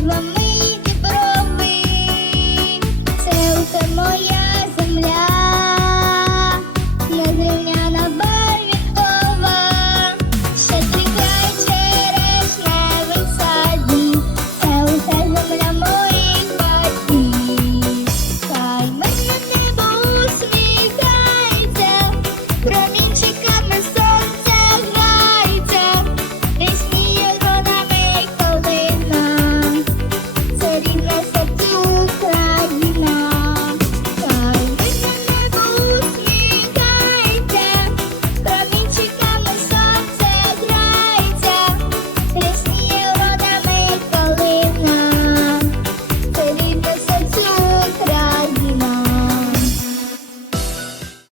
dejarlo.